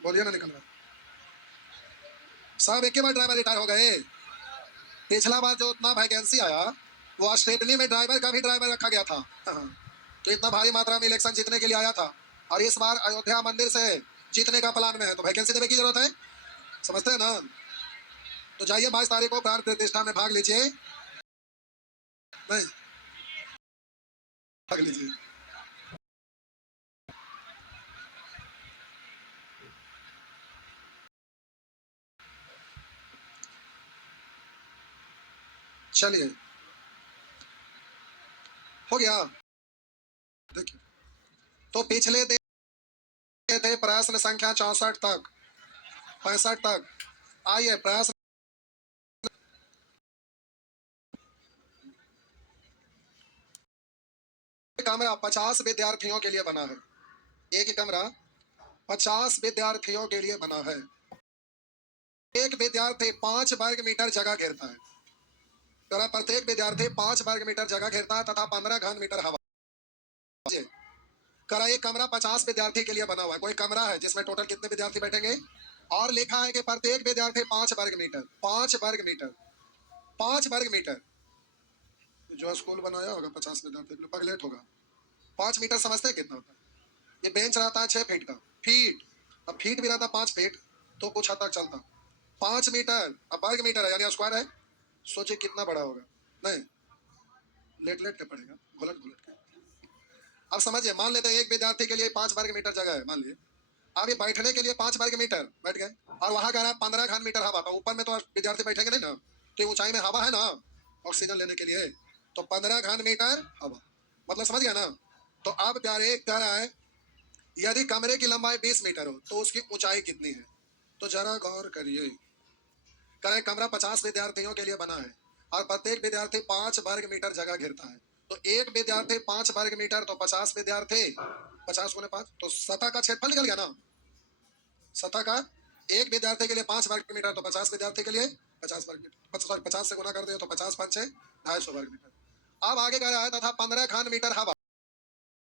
बोलिए ना, निकल रहा। सब एक ही बार ड्राइवर रिटायर हो गए। पिछला बार जो उतना वैकेंसी आया वो ऑस्ट्रेलिया में ड्राइवर का भी ड्राइवर रखा गया था। हाँ। तो इतना भारी मात्रा में इलेक्शन जीतने के लिए आया था और इस बार अयोध्या मंदिर से जीतने का प्लान में है, तो वैकेंसी देने की जरूरत है। समझते हैं ना? तो जाइए 22 तारीख को प्राण प्रतिष्ठा में भाग लीजिए। नहीं, भाग लीजिए। चलिए, हो गया। देखिए, तो पिछले थे प्रश्न संख्या 64 तक, 65 तक। आइए प्रश्न। कमरा 50 विद्यार्थियों के लिए बना है। एक कमरा 50 विद्यार्थियों के लिए बना है। एक विद्यार्थी 5 वर्ग मीटर जगह घेरता है। प्रत्येक विद्यार्थी 5 वर्ग मीटर जगह घेरता है तथा 15 घन मीटर हवा। करा एक कमरा 50 विद्यार्थी के लिए बना हुआ है। कोई कमरा है जिसमें टोटल कितने विद्यार्थी बैठेंगे, और लिखा है कि प्रत्येक विद्यार्थी 5 वर्ग मीटर, 5 वर्ग मीटर, 5 वर्ग मीटर। जो स्कूल बनाया होगा 50 विद्यार्थी पगलेट होगा। 5 मीटर समझते हैं कितना होता है? ये बेंच रहता है 6 फीट का, फीट। अब फीट भी रहता 5 फीट, तो कुछ हद तक चलता। 5 मीटर अब वर्ग मीटर है यानी स्क्वायर है। सोचिए कितना बड़ा होगा। नहीं, लेट लेट के पड़ेगा, घुलट घुलट के। अब समझिए, मान लेते हैं एक विद्यार्थी के लिए 5 वर्ग मीटर जगह है, मान लीजिए। अब ये बैठने के लिए 5 वर्ग मीटर बैठ गए, और वहां कह रहा है 15 घन मीटर हवा। तो ऊपर में तो विद्यार्थी बैठेंगे नहीं ना, तो ऊंचाई में हवा है ना ऑक्सीजन लेने के लिए। तो 15 घन मीटर हवा, मतलब समझ गया ना? तो अब प्यारे कह रहा है यदि कमरे की लंबाई 20 मीटर हो तो उसकी ऊंचाई कितनी है? तो जरा गौर करिए। कह रहा है कमरा 50 विद्यार्थियों के लिए बना है और प्रत्येक विद्यार्थी 5 वर्ग मीटर जगह घेरता है। तो एक विद्यार्थी 5 वर्ग मीटर, तो 50 विद्यार्थी, 50 × 5, तो सतह का क्षेत्रफल निकल गया ना। सतह का एक विद्यार्थी के लिए 5 वर्ग मीटर, तो 50 विद्यार्थी के लिए 50 वर्ग मीटर, सॉरी 50 से गुना कर दिया तो 50 5 6 250 वर्ग मीटर। अब आगे कह रहा है तथा 15 घन मीटर हवा।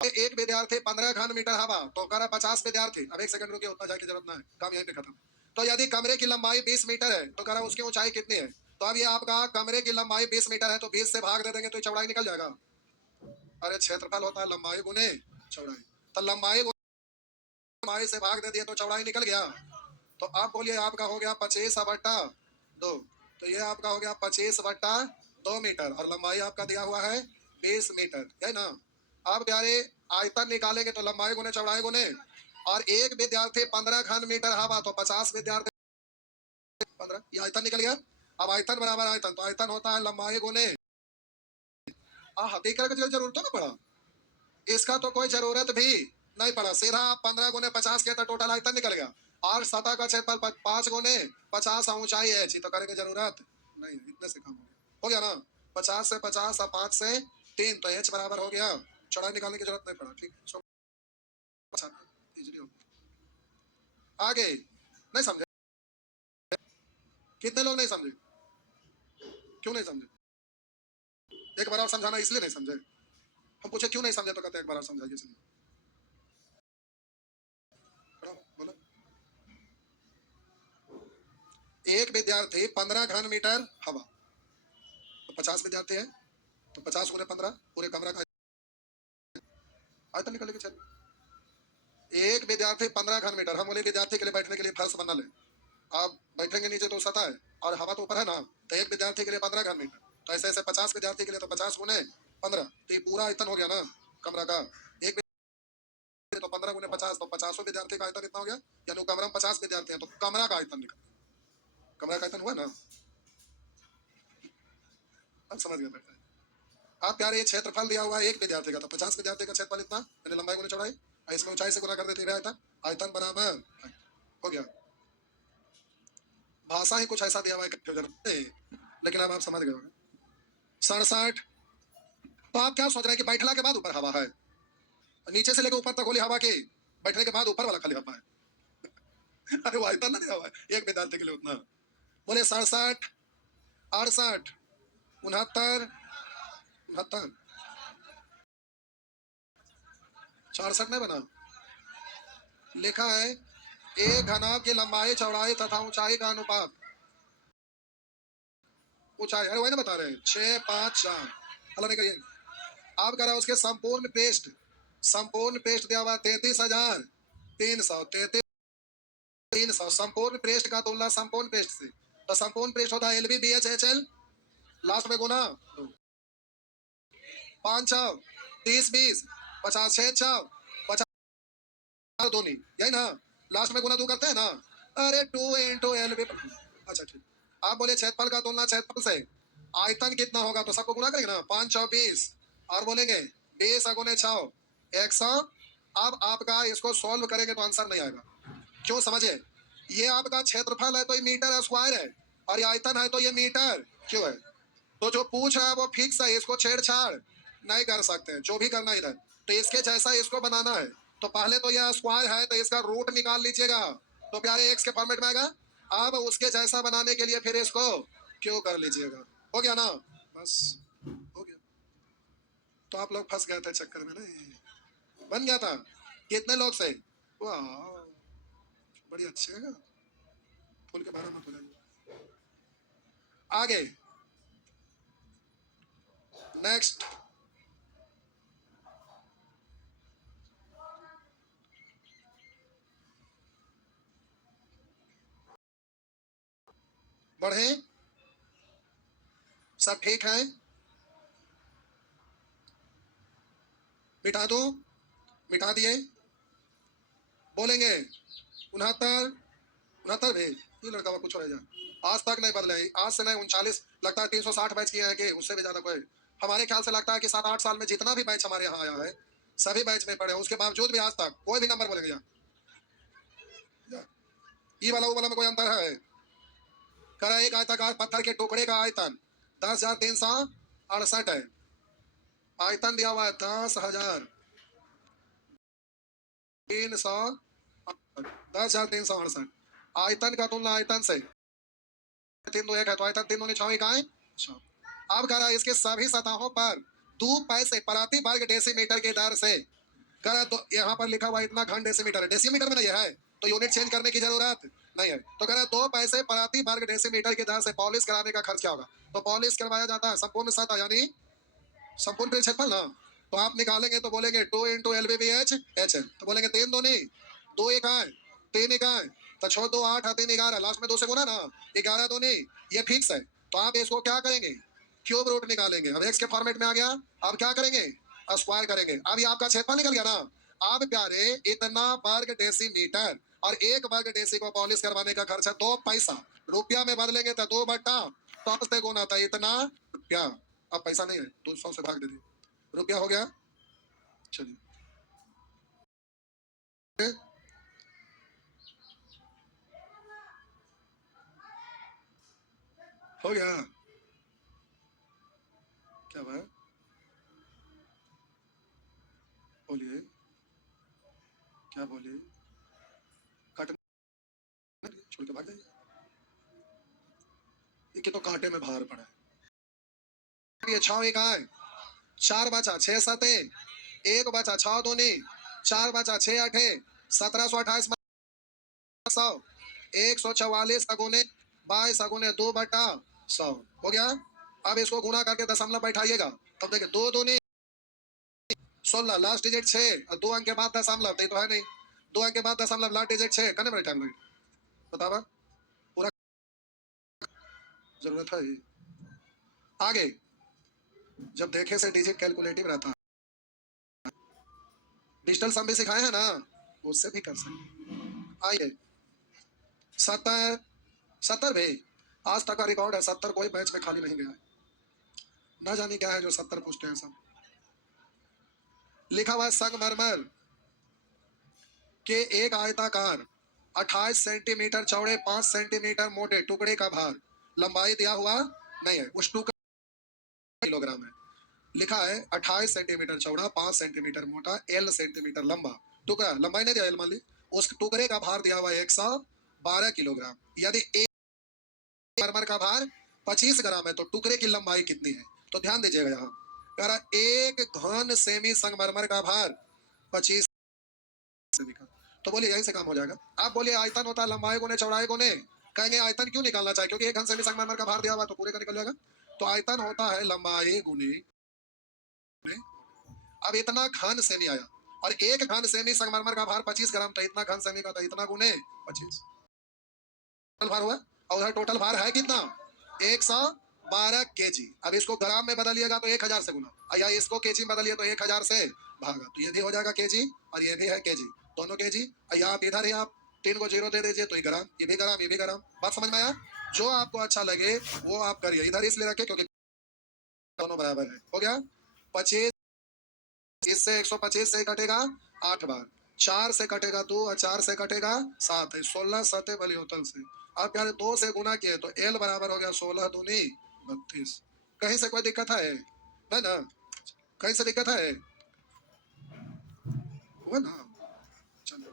एक विद्यार्थी 15 घन मीटर हवा, तो कह रहा 50 विद्यार्थी। अब एक सेकंड रुकिए, उतना जाए की जरूरत ना है, काम यहीं पे खत्म। तो यदि कमरे की लंबाई 20 मीटर है तो कह रहा उसकी ऊंचाई कितनी है? तो अब ये आपका कमरे की लंबाई 20 मीटर है, तो 20 से भाग दे देंगे तो चौड़ाई निकल जाएगा। अरे क्षेत्रफल होता है लंबाई गुने चौड़ाई, तो लंबाई से भाग दे दिया तो चौड़ाई निकल गया। तो आप बोलिए आपका हो गया 25/2। तो ये आपका हो गया 25/2 मीटर, और लंबाई आपका दिया हुआ है 20 मीटर, है ना? अब प्यारे आयतन निकालेंगे तो लंबाई गुने चौड़ाई गुने, और एक विद्यार्थी 15 घन मीटर हवा, तो 50 विद्यार्थी 15, ये आयतन निकल गया। अब आयतन बराबर आयतन, तो आयतन होता है लंबाई गुने। हकीकत का जरूरत तो ना पड़ा, इसका तो कोई जरूरत भी नहीं पड़ा। सीधा 15 × 50 के तो टोटल आयतन निकल गया, और सतह का क्षेत्रफल 5 × 50 ऊंचाई है, तो करने की जरूरत नहीं, इतने से काम हो गया ना। 50 से 50 और 5 से 3, तो एच बराबर हो गया। चौड़ाई निकालने की जरूरत नहीं पड़ा, ठीक है। अच्छा, इजीली हो गया। आगे नहीं समझे? कितने लोग नहीं समझे? क्यों नहीं समझे? एक बार और समझाना, इसलिए नहीं समझे। हम पूछे क्यों नहीं समझे, तो कहते हैं एक बार और समझाइए। बोलो। एक विद्यार्थी 15 घन मीटर हवा, तो 50 विद्यार्थी है, तो 50 × 15 पूरे कमरा का आयतन निकल के चल। एक विद्यार्थी 15 घन मीटर, हम बोले विद्यार्थी के लिए बैठने के लिए फर्श बना ले। आप बैठेंगे नीचे तो सतह है और हवा तो ऊपर है ना, तो एक विद्यार्थी के लिए 15 घन मीटर, तो ऐसे ऐसे 50 विद्यार्थी के लिए तो 50 × 15, तो ये पूरा आयतन हो गया ना कमरा का। एक तो 15 × 50, तो 50 विद्यार्थी का आयतन इतना हो गया, यानी कमरा में 50 विद्यार्थी हैं, तो कमरा का आयतन निकल, कमरा का आयतन हुआ ना। अब समझ गया बेटा। आप प्यारे ये क्षेत्रफल दिया हुआ है एक विद्यार्थी का, तो 50 विद्यार्थी का क्षेत्रफल इतना, यानी लंबाई गुना चौड़ाई, इसमें ऊंचाई से गुना कर देते हैं आयतन, आयतन बराबर हो गया। भाषा ही कुछ ऐसा दिया हुआ है, लेकिन अब आप समझ गए होंगे। 67। तो आप क्या सोच रहे हैं कि बैठला के बाद ऊपर हवा है, नीचे से लेकर ऊपर तक होली हवा की, बैठने के बाद ऊपर वाला खाली हवा है। अरे वो आयतन ना दिया हुआ है एक विद्यार्थी के लिए उतना। बोले 67, 68, 69, 69, 64 नहीं बना, लिखा है एक घनाभ की लंबाई चौड़ाई तथा ऊंचाई का अनुपात, ऊंचाई है वही ना बता रहे हैं 6 5 4। हल नहीं करिए। आप करा उसके संपूर्ण पृष्ठ दिया हुआ 33,300, 33,300 संपूर्ण पृष्ठ का तुलना संपूर्ण पृष्ठ से, तो संपूर्ण पृष्ठ होता है L B B H H L, last में गुना 5 6 30 20 50 6 6 50 दोनी यही ना, लास्ट में गुना 2 करते हैं ना। अरे 2 इंटू एल बी, अच्छा ठीक। आप बोले क्षेत्रफल का तुलना क्षेत्रफल से, आयतन कितना होगा तो सबको गुना करेंगे ना, 5 6 20 और बोलेंगे 20 अगुने 6 100। अब आपका इसको सॉल्व करेंगे तो आंसर नहीं आएगा, क्यों समझे, ये आपका क्षेत्रफल है तो ये मीटर स्क्वायर है, और ये आयतन है तो ये मीटर क्यों है। तो जो पूछ रहा है वो फिक्स है, इसको छेड़छाड़ नहीं कर सकते, जो भी करना इधर। तो इसके जैसा इसको बनाना है, तो पहले तो यह स्क्वायर है तो इसका रूट निकाल लीजिएगा, तो प्यारे एक्स के फॉर्मेट में आएगा। अब उसके जैसा बनाने के लिए फिर इसको क्यों कर लीजिएगा, हो गया ना, बस हो गया। तो आप लोग फंस गए थे चक्कर में, नहीं बन गया था। कितने लोग से, वाह बड़ी अच्छी है, फूल के बारे में बोलेंगे आगे। नेक्स्ट, बढ़े, सब ठीक है, मिटा दो, मिटा दिए, बोलेंगे 69 69 भी, ये लड़का कुछ रह जाए, आज तक नहीं बदले, आज से नहीं 39, लगता है 360 मैच किए हैं कि उससे भी ज्यादा कोई, हमारे ख्याल से लगता है कि 7 8 साल में जितना भी मैच हमारे यहाँ आया है सभी मैच में पड़े, उसके बावजूद भी आज तक कोई भी नंबर बोलेंगे ये वाला वो वाला में कोई अंतर है। करा एक आयताकार पत्थर के टुकड़े का आयतन 10,368 है, आयतन दिया हुआ है 10,368, आयतन का तुलना आयतन से 3 2 1 है, तो आयतन 3 2 6 इकाई। अब कह रहा है इसके सभी सतहों पर 2 पैसे प्रति वर्ग डेसीमीटर की दर से, कह रहा तो यहाँ पर लिखा हुआ इतना घन डेसीमीटर है, डेसीमीटर में नहीं है तो यूनिट चेंज करने की जरूरत नहीं है। तो कह रहा 2 पैसे प्रति वर्ग डेसीमीटर की दर से पॉलिश कराने का खर्च क्या होगा, तो पॉलिश करवाया जाता है संपूर्ण सतह यानी संपूर्ण क्षेत्रफल ना, तो आप निकालेंगे तो बोलेंगे 2 into L B B H H L, तो बोलेंगे 3 2 नहीं 2 इकाई 3 इकाई, तो 6 2 8 3 11, लास्ट में 2 से गुना ना, 11 2 नहीं, ये फिक्स है। तो आप इसको क्या करेंगे, क्यूब रूट निकालेंगे, अब एक्स के फॉर्मेट में आ गया, अब क्या करेंगे स्क्वायर करेंगे, अब ये आपका क्षेत्रफल निकल गया ना। अब प्यारे इतना वर्ग डेसीमीटर और 1 वर्ग डेसी को पॉलिश करवाने का खर्च है 2 पैसा, रुपया में बदलेंगे तो 2 बट्टा 100 से गुना था इतना रुपया, अब पैसा नहीं है 200 से भाग दे दिए, रुपया हो गया। चलिए हो गया, क्या बात, बोलिए क्या बोलिए, काटे छोड़ के भाग जाइए, ये तो कांटे में बाहर पड़ा है। ये 6 इकाई, 4 बचा 6 7 1 बचा 6 दूनी 4 बचा 6 8 1728 100 144 अगुने 22 अगुने 2 बटा 100 हो गया। अब इसको गुणा करके दशमलव बैठाइएगा, तब देखिए 2 दूनी 16, लास्ट डिजिट 6 और 2 अंक के बाद दशमलव, तो है नहीं 2 अंक के बाद दशमलव, लास्ट डिजिट 6 करने में टाइम लगे, बतावा पूरा जरूरत है। आगे जब देखे से डिजिट कैलकुलेटिव रहता है, डिजिटल सम भी सिखाए हैं ना, उससे भी कर सकते। आइए 70 70 भी आज तक का रिकॉर्ड है, 70 कोई बैच में खाली नहीं गया है, ना जाने क्या है जो 70 पूछते हैं सब। लिखा हुआ है संगमरमर के एक आयताकार 28 सेंटीमीटर चौड़े 5 सेंटीमीटर मोटे टुकड़े का भार, लंबाई दिया हुआ नहीं है, उस टुकड़े किलोग्राम है, लिखा है 28 सेंटीमीटर चौड़ा 5 सेंटीमीटर मोटा एल सेंटीमीटर लंबा टुकड़ा, लंबाई नहीं दिया एल मान ली, उस टुकड़े का भार दिया हुआ है 112 किलोग्राम, यदि एक मरमर का भार 25 ग्राम है तो टुकड़े की लंबाई कितनी है, तो ध्यान दीजिएगा यहाँ कह रहा एक घन सेमी संगमरमर का भार 25 सेमी का, तो बोलिए यहीं से काम हो जाएगा। आप बोलिए आयतन होता है लंबाई गुने चौड़ाई गुने, कहेंगे आयतन क्यों निकालना चाहिए, क्योंकि एक घन सेमी संगमरमर का भार दिया हुआ तो पूरे का निकल जाएगा। तो आयतन होता है लंबाई गुने, अब इतना घन सेमी आया और एक घन सेमी संगमरमर का भार 25 ग्राम, तो इतना घन सेमी का तो इतना गुने 25 भार हुआ। और उधर टोटल भार है कितना, 112 केजी। अब इसको ग्राम में बदलिएगा तो 1000 से गुना, या इसको केजी में बदलिए तो 1000 से भागा, तो ये भी हो जाएगा केजी और ये भी है केजी, दोनों केजी। या आप इधर ही आप 3 को 0 दे दीजिए तो ये ग्राम, ये भी ग्राम, ये भी ग्राम। बात समझ में आया? जो आपको अच्छा लगे वो आप करिए। इधर इसलिए रखे क्योंकि दोनों बराबर है। हो गया 25, इससे 125 से कटेगा 8 बार, 4 से कटेगा 2 और 4 से कटेगा 7 है, 16 सतह बली होतल से। अब यार 2 से गुना किए तो एल बराबर हो गया 16 दूनी 32। कहीं से कोई दिक्कत है ना? कहीं से दिक्कत है? हुआ ना? चलो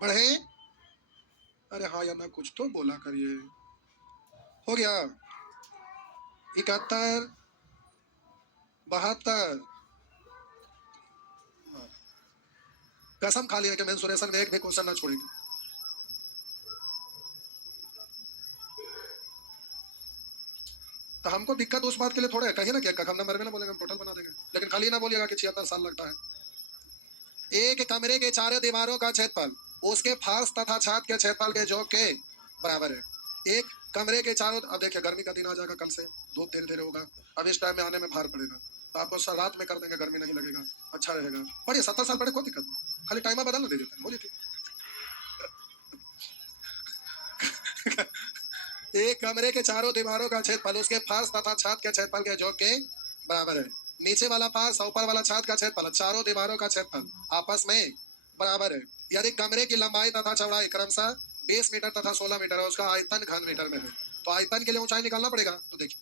बढ़े। अरे हाँ या ना कुछ तो बोला करिए। हो गया 71, 72। कसम खा लिया कि मेंसुरेशन में एक भी क्वेश्चन ना छोड़ेंगे। तो हमको दिक्कत उस बात के लिए थोड़ा है, कहीं ना क्या कम नंबर में ना बोलेंगे, हम टोटल बना देंगे, लेकिन खाली ना बोलिएगा कि 76 साल लगता है। एक कमरे के चारों दीवारों का क्षेत्रफल उसके फर्श तथा छत के क्षेत्रफल के योग के बराबर है। एक कमरे के चारों, अब देखिए गर्मी का दिन आ जाएगा, कल से धूप धीरे धीरे होगा, अब इस टाइम में आने में भार पड़ेगा, तो आपको रात में कर देंगे, गर्मी नहीं लगेगा, अच्छा रहेगा। पढ़िए 70 साल पढ़े, कोई दिक्कत नहीं, खाली टाइम बदलना दे देते हैं। बोलिए एक कमरे के चारों दीवारों का क्षेत्रफल उसके फर्श तथा छत के क्षेत्रफल के योग के बराबर है। नीचे वाला फर्श ऊपर वाला छत का क्षेत्रफल चारों दीवारों का क्षेत्रफल आपस में बराबर है। यदि कमरे की लंबाई तथा चौड़ाई क्रमशः 20 मीटर तथा 16 मीटर है, उसका आयतन घन मीटर में है, तो आयतन के लिए ऊंचाई निकालना पड़ेगा। तो देखिए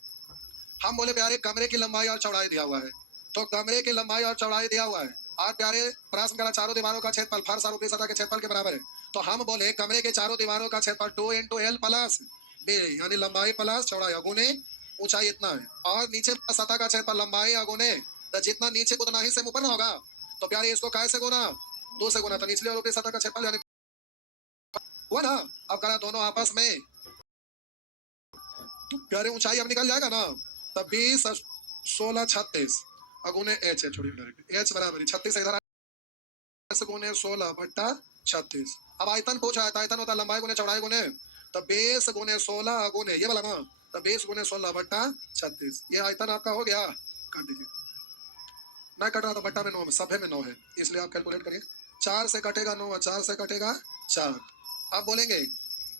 हम बोले प्यारे कमरे की लंबाई और चौड़ाई दिया हुआ है, तो कमरे की लंबाई और चौड़ाई दिया हुआ है और प्यारे प्रश्न करा चारों दीवारों का क्षेत्रफल फर्श और ऊपरी सतह के क्षेत्रफल के बराबर है, तो हम बोले कमरे के चारों दीवारों का क्षेत्रफल 2 × L प्लस बी, यानी लंबाई प्लस चौड़ाई अगुने ऊंचाई इतना है, और नीचे सतह का क्षेत्रफल लंबाई अगुने, तो जितना नीचे उतना ही से ऊपर ना होगा, तो प्यारे इसको कैसे गुना, 2 से गुना, तो निचले और ऊपरी सतह का क्षेत्रफल यानी हुआ ना। अब करा दोनों आपस में, तो प्यारे ऊंचाई अब निकल जाएगा ना, तब 20 16 36 अगुने एच है, छोड़िए डायरेक्ट एच बराबर 36 इधर गुने 16 बट्टा 36। अब आयतन पूछा है, आयतन होता है लंबाई गुने चौड़ाई गुने, तो 20 गुने 16 गुने ये वाला ना, तो 20 गुने 16 बट्टा 36, ये आयतन आपका हो गया। काट दीजिए, ना कट रहा तो बट्टा में 9 सभे में 9 है, इसलिए आप कैलकुलेट करिए। 4 से कटेगा 9 और 4 से कटेगा 4। आप बोलेंगे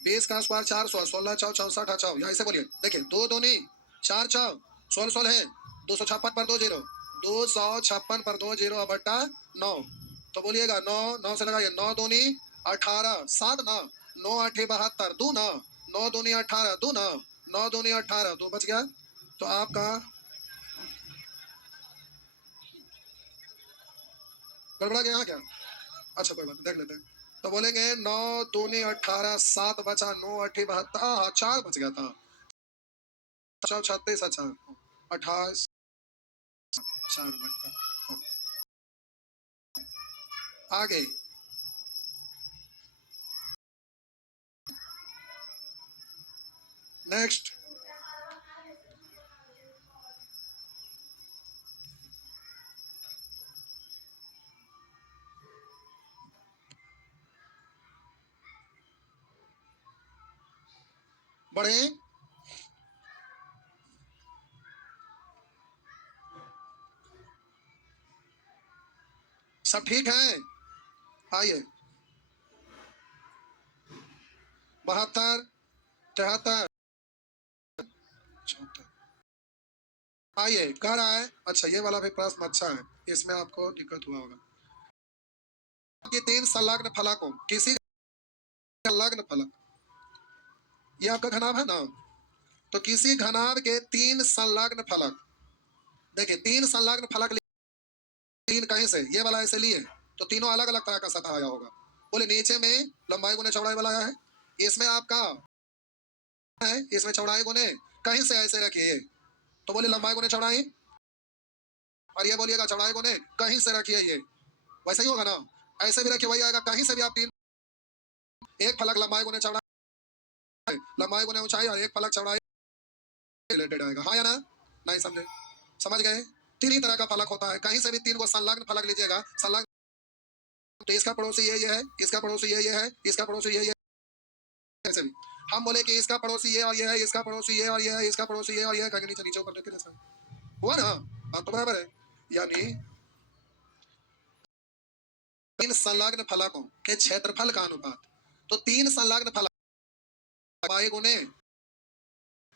20 का स्क्वायर 400, 16 चौ 64 चौ, यहाँ से बोलिए देखिए 2 दूनी 4 चौ 16 16 है, 256 पर 2 जीरो, 256 पर 2 जीरो बट्टा 9, तो बोलिएगा 9 9 से लगाइए, 9 दूनी 18 7 ना, 9 8 72 दो ना, 9 दूनी 18 दो ना, 9 दूनी 18 दो बच गया। तो आपका गड़बड़ा गया क्या? अच्छा कोई बात नहीं, देख लेते हैं। तो बोलेंगे 9 दूनी 18 7 बचा, 9 8 72, हाँ 4 बच गया था, 36 अच्छा 28 4 बटा। आगे नेक्स्ट, बढ़े। सब ठीक है? आइए 72 73 74। आइए कह रहा है, अच्छा ये वाला भी प्रश्न अच्छा है, इसमें आपको दिक्कत हुआ होगा कि 3 संलग्न फलकों किसी संलग्न फलक, ये आपका घनाभ है ना, तो किसी घनाभ के 3 संलग्न फलक, देखिए 3 संलग्न फलक, 3 कहीं से ये वाला ऐसे लिए, तो तीनों अलग अलग तरह का सतह आया होगा। बोले नीचे में लंबाई गुने चौड़ाई वाला आया है, इसमें आपका है, इसमें चौड़ाई गुने कहीं से ऐसे रखिए, तो बोले लंबाई गुने चौड़ाई, और ये बोलिएगा चौड़ाई गुने कहीं से रखिए, ये वैसे ही होगा ना, ऐसे भी रखिए वही आएगा, कहीं से भी आप तीन, एक फलक लंबाई गुने चौड़ाई, लंबाई गुने ऊंचाई, और एक फलक चौड़ाई रिलेटेड आएगा, हाँ या ना, नहीं समझे, समझ गए। तीन ही तरह का फलक होता है, कहीं से भी तीन को संलग्न फलक लीजिएगा, संलग्न, तो इसका पड़ोसी ये है, इसका पड़ोसी ये है, इसका पड़ोसी ये है, ऐसे भी हम बोले कि इसका पड़ोसी ये और ये है, इसका पड़ोसी ये और ये है, इसका पड़ोसी ये और ये है, कहीं नीचे नीचे ऊपर लेके जैसा हुआ ना, हाँ तो बराबर है। यानी तीन संलग्न फलकों के क्षेत्रफल का अनुपात, तो तीन संलग्न फलक लंबाई गुने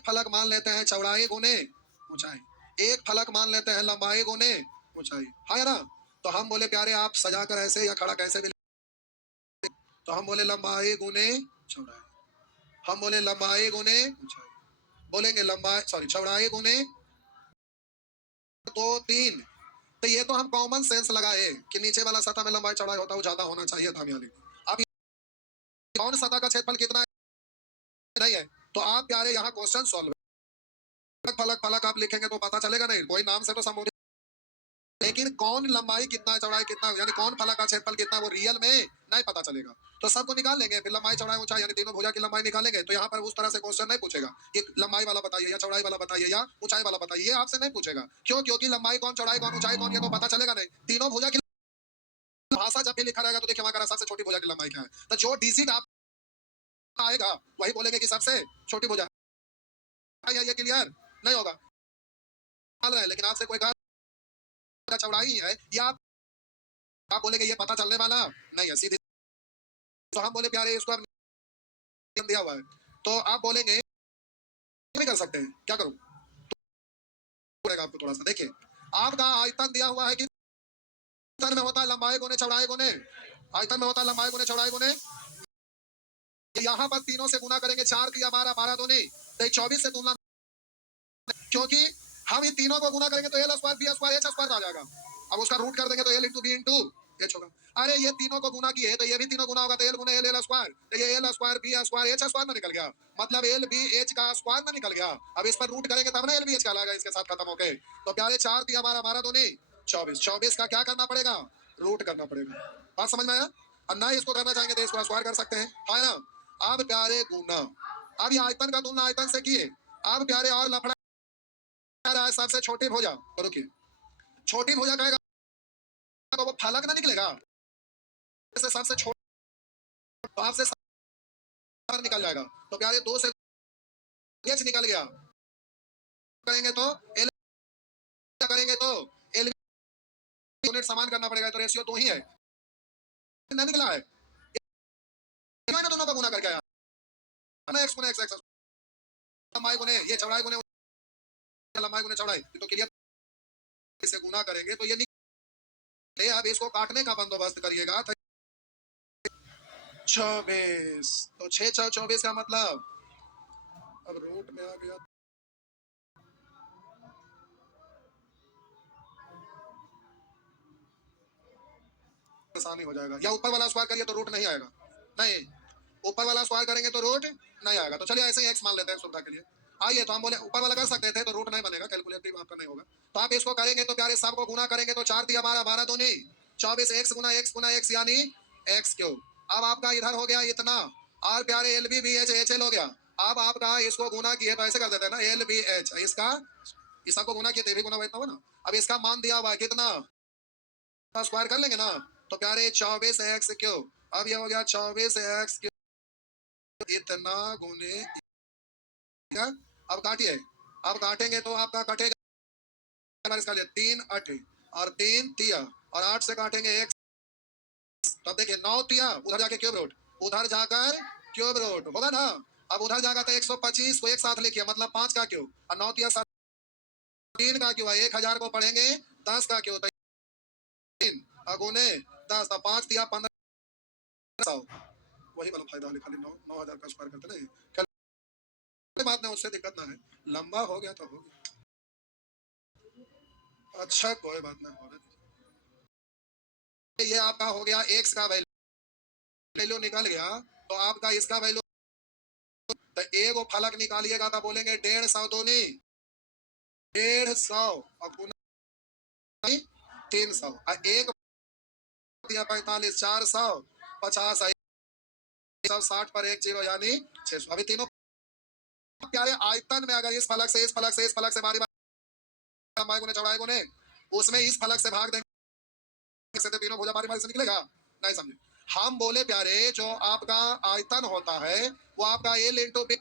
फलक मान लेते हैं चौड़ाई गुने ऊंचाई, एक फलक मान लेते हैं लंबाई गुने ऊंचाई, हाँ या ना। तो हम बोले प्यारे आप सजा कर ऐसे या खड़ा कैसे भी, तो हम बोले लंबाई गुने चौड़ाई, हम बोले लंबाई गुने ऊंचाई, बोलेंगे लंबाई सॉरी चौड़ाई गुने दो तीन, तो ये तो हम कॉमन सेंस लगाए कि नीचे वाला सतह में लंबाई चौड़ाई होता है वो ज्यादा होना चाहिए था, अब कौन सतह का क्षेत्रफल कितना है नहीं है, तो आप प्यारे यहाँ क्वेश्चन सॉल्व, फलक फलक आप लिखेंगे तो पता चलेगा नहीं, कोई नाम से तो संबोधित, लेकिन कौन लंबाई कितना चौड़ाई कितना, यानी कौन फलक का क्षेत्रफल कितना वो रियल में नहीं पता चलेगा, तो सबको निकाल लेंगे, फिर लंबाई चौड़ाई ऊंचाई यानी तीनों भुजा की लंबाई निकालेंगे, तो यहाँ पर उस तरह से क्वेश्चन नहीं पूछेगा कि लंबाई वाला बताइए या चौड़ाई वाला बताइए या ऊंचाई वाला बताइए, ये आपसे नहीं पूछेगा, क्यों, क्योंकि लंबाई कौन चौड़ाई कौन ऊंचाई कौन ये तो पता चलेगा नहीं, तीनों भुजा की भाषा जब भी लिखा रहेगा तो देखिए वहां का सबसे छोटी भुजा की लंबाई क्या है, तो जो डिजिट आप आएगा वही बोलेंगे कि सबसे छोटी भुजा, ये क्लियर नहीं होगा, लेकिन आपसे कोई कहा चौड़ाई है या आप बोलेंगे ये पता चलने वाला नहीं है सीधी, तो हम बोले प्यारे इसको नियम दिया हुआ है, तो आप बोलेंगे नहीं कर सकते हैं, क्या करूं, पड़ेगा आपको थोड़ा सा, देखिए आपका आयतन दिया हुआ है कि आयतन में होता है लंबाई गुने चौड़ाई गुने, आयतन में होता है लंबाई गुने चौड़ाई गुने, यहाँ पर तीनों से गुना करेंगे, चार की 12 12 दूनी तो 24 से तुलना, क्योंकि हम इन तीनों को गुना करेंगे तो L square B square H square आ जाएगा, अब उसका रूट कर देंगे तो L into B into H होगा, अरे ये तीनों को गुना किए तो ये भी तीनों गुना होगा, तो एल गुना एल एल स्क्वायर, तो ये L square B square H square में निकल गया, मतलब एल बी एच का स्क्वायर में निकल गया, अब इस पर रूट करेंगे तब ना एल बी एच का आएगा इसके साथ खत्म होके, तो प्यारे चार दिया हमारा 12 दूनी 24, 24 का क्या करना पड़ेगा, रूट करना पड़ेगा, बात समझ में आया, और ना इसको करना चाहेंगे तो इसको स्क्वायर कर सकते हैं, है ना। अब प्यारे गुना, अब ये आयतन का तुलना आयतन से किए, अब प्यारे और लफड़ा सबसे छोटी भुजा, तो रुकिए छोटी भुजा कहेगा तो वो फलक ना निकलेगा, सबसे छोटा तो आपसे निकल जाएगा, तो प्यारे दो से एच निकल गया, करेंगे तो एल करेंगे तो एल यूनिट समान करना पड़ेगा, तो रेशियो दो ही है, ना निकला है, दोनों का गुना करके आया, एक्स गुने एक्स एक्स, लंबाई गुने ये चौड़ाई गुने लंबाई गुने चौड़ाई, तो क्लियर, इसे गुना करेंगे तो ये निकले, अब इसको काटने का बंदोबस्त करिएगा, 24, तो 6 6 24 का मतलब, अब रूट में आ गया, आसानी हो जाएगा, या ऊपर वाला स्क्वायर करिए तो रूट नहीं आएगा, नहीं ऊपर वाला स्क्वायर करेंगे तो रूट नहीं आएगा, तो चलिए ऐसे ही एक्स मान लेते हैं सुविधा के लिए, आइए तो हम बोले ऊपर वाला कर सकते थे तो रूट नहीं बनेगा, कैलकुलेटिव आपका नहीं होगा, तो आप इसको करेंगे तो प्यारे सबको गुना करेंगे तो 4 दिया 12 12 दूनी 24, एक्स गुना एक्स यानी एक्स क्यूब, अब आपका इधर हो गया इतना, और प्यारे L B B H H L हो गया, अब आपका इसको गुना किए तो ऐसे कर देते हैं ना एल बी एच, इसका इस सबको गुना किए तो भी गुना इतना हो ना, अब इसका मान दिया हुआ है कितना, स्क्वायर कर लेंगे ना, तो प्यारे 24 एक्स क्यूब, अब ये हो गया 24 एक्स क्यूब इतना गुने, अब काटिए, अब काटेंगे तो आपका कटेगा इसका लिए 3 8 और 3 तिया और 8 से काटेंगे एक्स, तब देखिए 9 तिया उधर जाके क्यूब रूट, उधर जाकर क्यूब रूट होगा ना, अब उधर जाकर तो 125 को एक साथ लिखिए मतलब 5 का क्यूब, और 9 तिया 3 का क्यूब, 1000 को पढ़ेंगे 10 का क्यूब, 3 अगुने 10, 5 तिया 1500, वही वाला फायदा लिखा, 9 9000 का स्क्वायर करते नहीं, कोई बात नहीं उससे दिक्कत ना है, लंबा हो गया तो हो गया, अच्छा कोई बात नहीं हो रहा, ये आपका हो गया एक्स का वैल्यू निकल गया, तो आपका इसका वैल्यू तो एगो फलक निकालिएगा तो बोलेंगे 150 दूनी 150 और गुना 300 और एक 45 400 50 60 पर एक जीरो यानी 600। अभी तीनों प्यारे आयतन में अगर इस फलक से इस फलक से इस फलक से बारी लंबाई गुने चौड़ाई गुने उसमें इस फलक से भाग देंगे से तो तीनों भुजा बारी बारी से निकलेगा। नहीं समझे? हम बोले प्यारे जो आपका आयतन होता है वो आपका L into B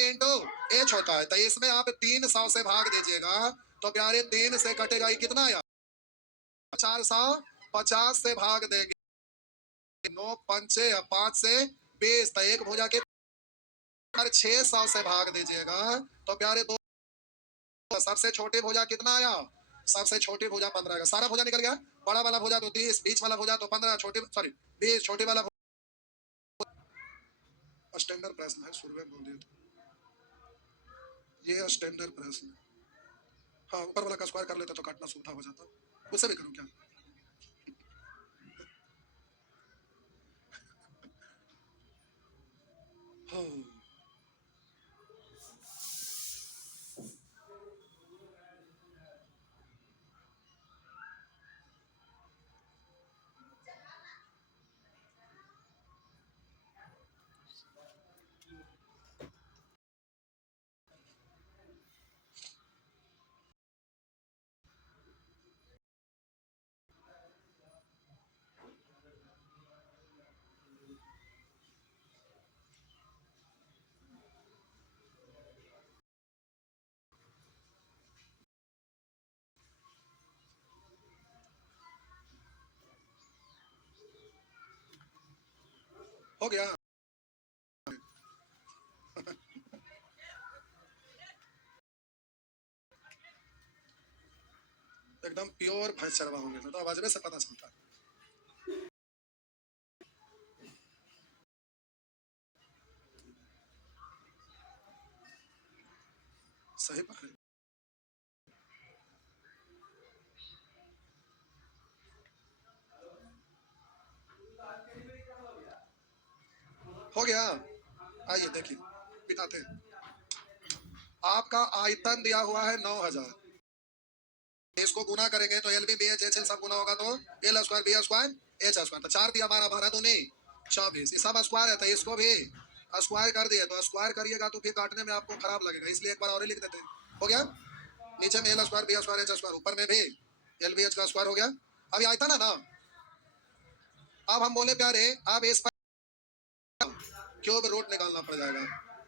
into H होता है। तो इसमें आप 300 से भाग दीजिएगा तो प्यारे 3 से कटेगा ये कितना आया 450 से भाग देंगे 9 पंचे 5 से 20 तो एक भुजा के 600 से भाग दीजिएगा तो प्यारे दो सबसे छोटी भुजा कितना आया सबसे छोटी भुजा 15 आएगा। सारा भुजा निकल गया। बड़ा वाला भुजा तो 30 बीच वाला भुजा तो 15 छोटी सॉरी 20 छोटी वाला स्टैंडर्ड प्रश्न है शुरू में बोल दिया था ये स्टैंडर्ड प्रश्न। हाँ ऊपर वाला का स्क्वायर कर लेता तो काटना सुविधा हो जाता। उससे भी करूँ क्या? हो गया। एकदम प्योर भैंस चरवा होंगे तो आवाज में से पता चलता है। सही बात है। हो गया। आइए देखिए बिताते हैं। आपका आयतन दिया हुआ है 9000 इसको गुना करेंगे तो L B B H H L सब गुना होगा तो L square B square H square तो 4 दिया 12 12 दूनी 24 ये सब स्क्वायर है तो इसको भी स्क्वायर कर दिए तो स्क्वायर करिएगा तो फिर काटने में आपको खराब लगेगा इसलिए एक बार और ही लिख देते हैं। हो गया। नीचे में L square B square H square ऊपर में भी एल बी एच का स्क्वायर हो गया। अब आयतन है ना। अब हम बोले प्यारे अब इस पर क्यूब रूट निकालना पड़ जाएगा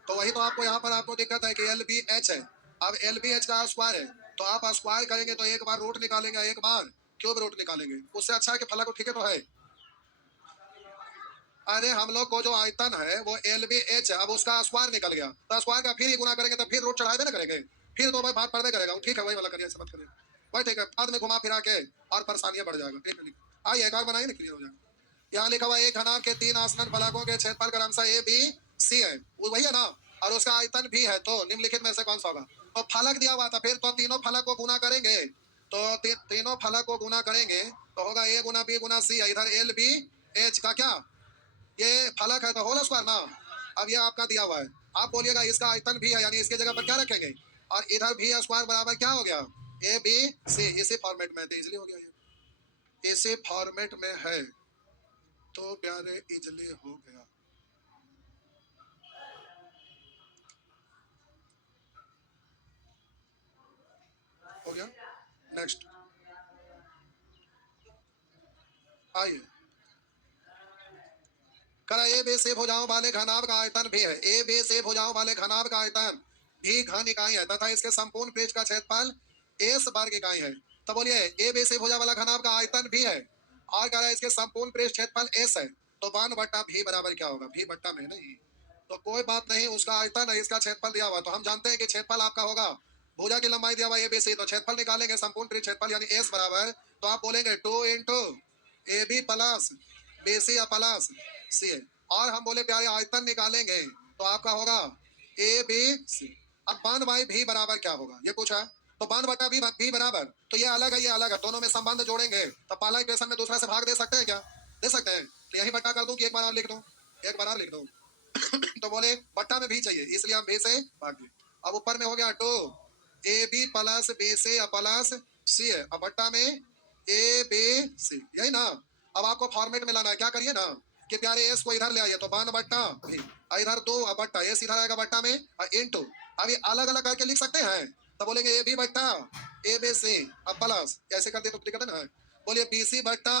तो वही तो आपको यहाँ पर आपको दिक्कत है कि एल बी एच है। अब एल बी एच का स्क्वायर है तो आप स्क्वायर करेंगे तो एक बार रूट निकालेंगे एक बार क्यूब रूट निकालेंगे उससे अच्छा है कि फलक ठीक है तो है। अरे हम लोग को जो आयतन है वो एल बी एच है अब उसका स्क्वायर निकल गया तो स्क्वायर का फिर ही गुना करेंगे तो फिर रूट चढ़ाए ना करेंगे फिर तो भाई बात पड़े करेगा ठीक है वही वाला करिए ऐसा मत करिए भाई ठीक है बाद में घुमा फिरा के और परेशानियां बढ़ जाएगा। ठीक है आइए एक और बनाइए ना क्लियर हो जाएगा। यहाँ लिखा हुआ एक घनाभ के 3 आसन्न फलकों के क्षेत्रफल क्रमशः ए बी सी है वो वही है ना और उसका आयतन भी है तो निम्नलिखित में से कौन सा होगा। तो फलक दिया हुआ था फिर तो तीनों फलक को गुना करेंगे तो तीनों फलक को गुना करेंगे तो होगा ए गुना बी गुना सी इधर एल बी एच का क्या ये फलक है तो होल स्क्वायर ना। अब ये आपका दिया हुआ है आप बोलिएगा इसका आयतन भी है यानी इसके जगह पर क्या रखेंगे और इधर भी स्क्वायर बराबर क्या हो गया ए बी सी इसी फॉर्मेट में इजिली हो गया ये इसी फॉर्मेट में है तो प्यारे इजली हो गया। हो गया। नेक्स्ट आइए करा ए बे से भुजाओं वाले घनाभ का आयतन भी है ए बे से भुजाओं वाले घनाभ का आयतन भी घन इकाई है तथा इसके संपूर्ण पृष्ठ का क्षेत्रफल एस वर्ग इकाई है। तो बोलिए ए बे से भुजा वाला घनाभ का आयतन भी है और कह रहा है इसके संपूर्ण पृष्ठ क्षेत्रफल एस है तो 1 बट्टा भी बराबर क्या होगा भी बट्टा में नहीं तो कोई बात नहीं उसका आयतन है इसका क्षेत्रफल दिया हुआ तो हम जानते हैं कि क्षेत्रफल आपका होगा भुजा की लंबाई दिया हुआ ए बी सी तो क्षेत्रफल निकालेंगे संपूर्ण पृष्ठ क्षेत्रफल यानी एस बराबर तो आप बोलेंगे 2 into A B plus B C plus C है और हम बोले प्यारे आयतन निकालेंगे तो आपका होगा ए बी सी। अब 1 बाई भी बराबर क्या होगा ये पूछा तो 1 बटा भी बराबर तो ये अलग है ये अलग है दोनों में संबंध जोड़ेंगे तो पहला इक्वेशन में दूसरा से भाग दे सकते हैं क्या दे सकते हैं तो यही बटा कर दूं कि एक बार और लिख दूं एक बार और लिख दूं तो बोले बट्टा में भी चाहिए, इसलिए हम बी से भाग दिए। अब ऊपर में हो गया 2 A B plus B C plus C है, अब बट्टा में ए बी सी, यही ना। अब आपको फॉर्मेट में लाना है, क्या करिए ना कि प्यारे एस को इधर ले आइए, तो 1 बट्टा भी, इधर 2 बट्टा एस इधर आएगा बट्टा में इनटू, अब ये अलग अलग करके लिख सकते हैं, तो बोलेंगे ए बी बट्टा ए बी सी अब प्लस, ऐसे कर दिए तो दिक्कत है ना। बोलिए बी सी बट्टा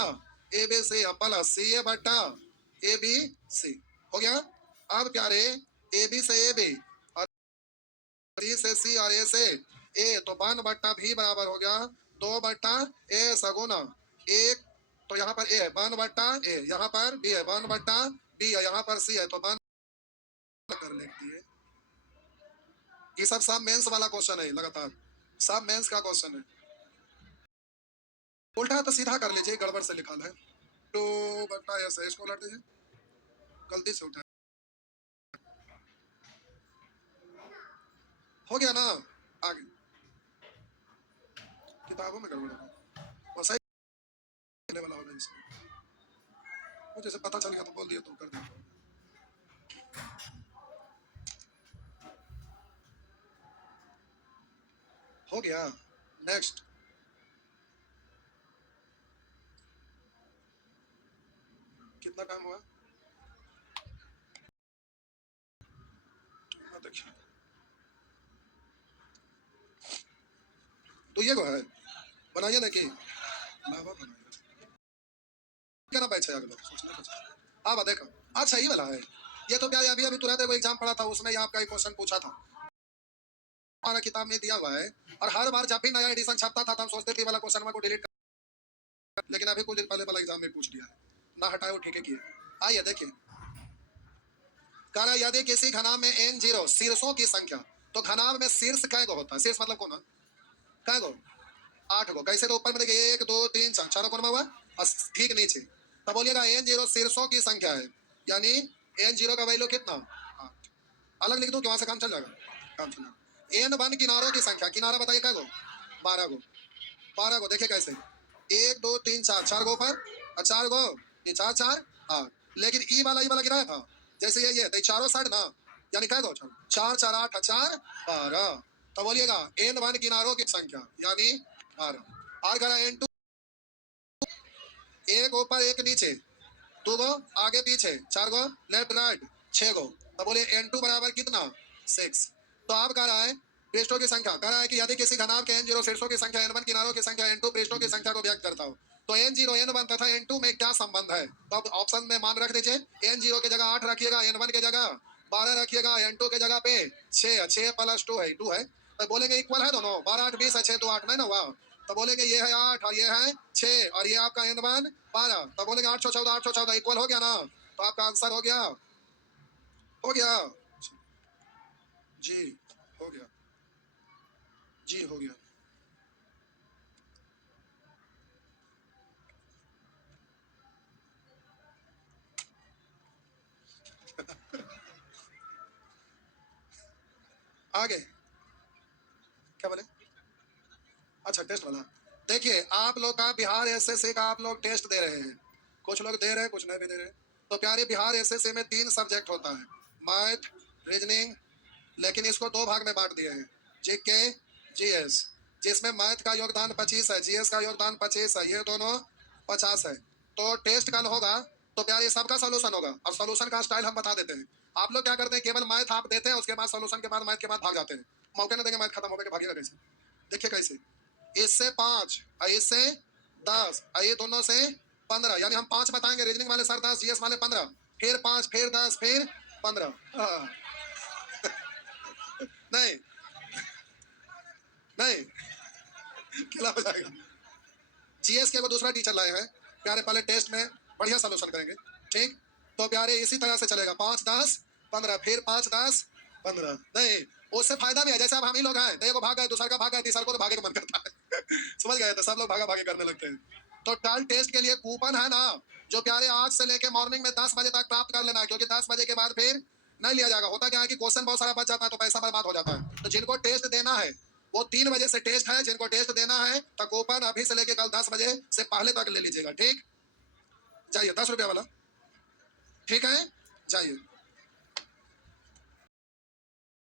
ए बी सी प्लस सी ए बट्टा ए बी सी, हो गया। अब प्यारे ए बी से ए बी और सी से सी और ए से ए, तो 1 बट्टा भी बराबर हो गया 2 बट्टा ए सगुना 1, तो यहाँ पर ए है 1 बट्टा ए, यहाँ पर बी है 1 बट्टा बी है, यहाँ पर सी है, तो 1 कर लेती है। ये सब मेंस वाला क्वेश्चन है, लगातार सब मेंस का क्वेश्चन है। उल्टा है तो सीधा कर लीजिए, गड़बड़ से लिखा है 2 बट्टा एस है, इसको उलट दीजिए, गलती से उठा, हो गया ना। आगे किताबों में गड़बड़ है, और सही वाला होगा इसमें, मुझे जैसे पता चल गया तो बोल दिया तो कर दिया। हो गया। नेक्स्ट कितना टाइम हुआ, देखिए तो ये को है बनाइए ना कि लावा बनाइए क्या ना बैठे अगला सोचने का। अब देखो अच्छा ये वाला है, ये तो क्या अभी अभी तुरंत वो एग्जाम पढ़ा था, उसमें आपका एक क्वेश्चन पूछा था, हमारा किताब में दिया हुआ है, और हर बार जब भी नया एडिशन छपता था तो हम सोचते थे वाला क्वेश्चन को डिलीट कर, लेकिन अभी कुछ दिन पहले वाला एग्जाम में पूछ दिया है, ना हटाए वो ठीक है किए। आइए देखिए, कह रहा यदि किसी घनाभ में n जीरो शीर्षों की संख्या, तो घनाभ में शीर्ष कै गो होता है, शीर्ष मतलब कौन, कै गो 8 गो, कैसे, तो ऊपर में देखिए 1 2 3 4 चारों कौन में हुआ और ठीक नीचे, तब बोलिएगा n जीरो शीर्षों की संख्या है, यानी n जीरो का वैल्यू कितना 8, अलग लिख दो कि वहां से काम चल जाएगा, काम चल जाएगा। n 1 किनारों की संख्या, किनारा बताइए कै गो 12 गो, 12 गो, देखिए कैसे 1 2 3 4 4 गो पर और 4 गो ये 4 4 8, लेकिन ई वाला गिराया था, जैसे ये तो चारों साइड ना, यानी कै गो 4 4 8 4 12, तो बोलिएगा n 1 किनारों की संख्या यानी 12, और करा n 2 एक ऊपर एक नीचे 2 गो आगे पीछे 4 गो लेफ्ट राइट 6 गो, तो बोलिए n 2 बराबर कितना 6। तो आप कह रहा है पृष्ठों की संख्या, कह रहा है कि यदि किसी घनाभ के n 0 शीर्षों की संख्या n 1 किनारों की संख्या n 2 पृष्ठों की संख्या को व्यक्त करता हो, तो n 0 n 1 तथा n 2 में क्या संबंध है, तो अब ऑप्शन में मान रख दीजिए, n 0 की जगह 8 रखिएगा, n 1 की जगह 12 रखिएगा, n 2 की जगह पे 6 प्लस 2 है 2 है, तो बोलेंगे इक्वल है दोनों, 12 8 20 है 6 2 8 नहीं ना हुआ, तो बोलेंगे ये है 8 और ये है 6 और ये आपका n 1 12, तो बोलेंगे 814 814 इक्वल हो गया ना, तो आपका आंसर हो गया, हो गया जी, हो गया जी, हो गया। आगे क्या बोले, अच्छा टेस्ट वाला, देखिए आप लोग का बिहार एसएससी का आप लोग टेस्ट दे रहे हैं, कुछ लोग दे रहे हैं कुछ नहीं भी दे रहे हैं, तो प्यारे बिहार एसएससी में 3 सब्जेक्ट होता है, मैथ रीजनिंग, लेकिन इसको 2 भाग में बांट दिए हैं, जीके जीएस, जिसमें मैथ का योगदान 25 है, जीएस का योगदान 25 है, ये दोनों 50 है। तो टेस्ट कल होगा तो प्यारे सबका सोल्यूशन होगा, और सोल्यूशन का स्टाइल हम बता देते हैं, आप लोग क्या करते हैं केवल मैथ आप देते हैं, उसके बाद सोल्यूशन के बाद मैथ के बाद भाग जाते हैं, मौके ना देंगे मैथ खत्म होकर के भागिएगा कैसे, देखिए कैसे, इससे 5 और इससे 10 और ये दोनों से 15, यानी हम 5 बताएंगे, रीजनिंग वाले सर 10, जीएस वाले 15, फिर 5 फिर 10 फिर 15, नहीं नहीं खिला हो जाएगा। जीएस के को दूसरा टीचर लाए हैं प्यारे, पहले टेस्ट में बढ़िया सोल्यूशन करेंगे, ठीक, तो प्यारे इसी तरह से चलेगा 5 10 15 फिर 5 10 15, नहीं उससे फायदा भी है, जैसे अब हम ही लोग हैं, एक भाग गए दूसरा का भाग गए तीसरा को तो भागे का मन करता है समझ गए, तो सब लोग भागा भागे करने लगते हैं, तो कल टेस्ट के लिए कूपन है ना, जो प्यारे आज से लेके मॉर्निंग में 10 बजे तक प्राप्त कर लेना, क्योंकि 10 बजे के बाद फिर नहीं लिया जाएगा, होता क्या है कि क्वेश्चन बहुत सारा बच जाता है तो पैसा बर्बाद हो जाता है, तो जिनको टेस्ट देना है वो 3 बजे से टेस्ट है, जिनको टेस्ट देना है तो कूपन अभी से लेके कल 10 बजे से पहले तक ले लीजिएगा, ठीक, जाइए 10 रुपया वाला, ठीक है, जाइए।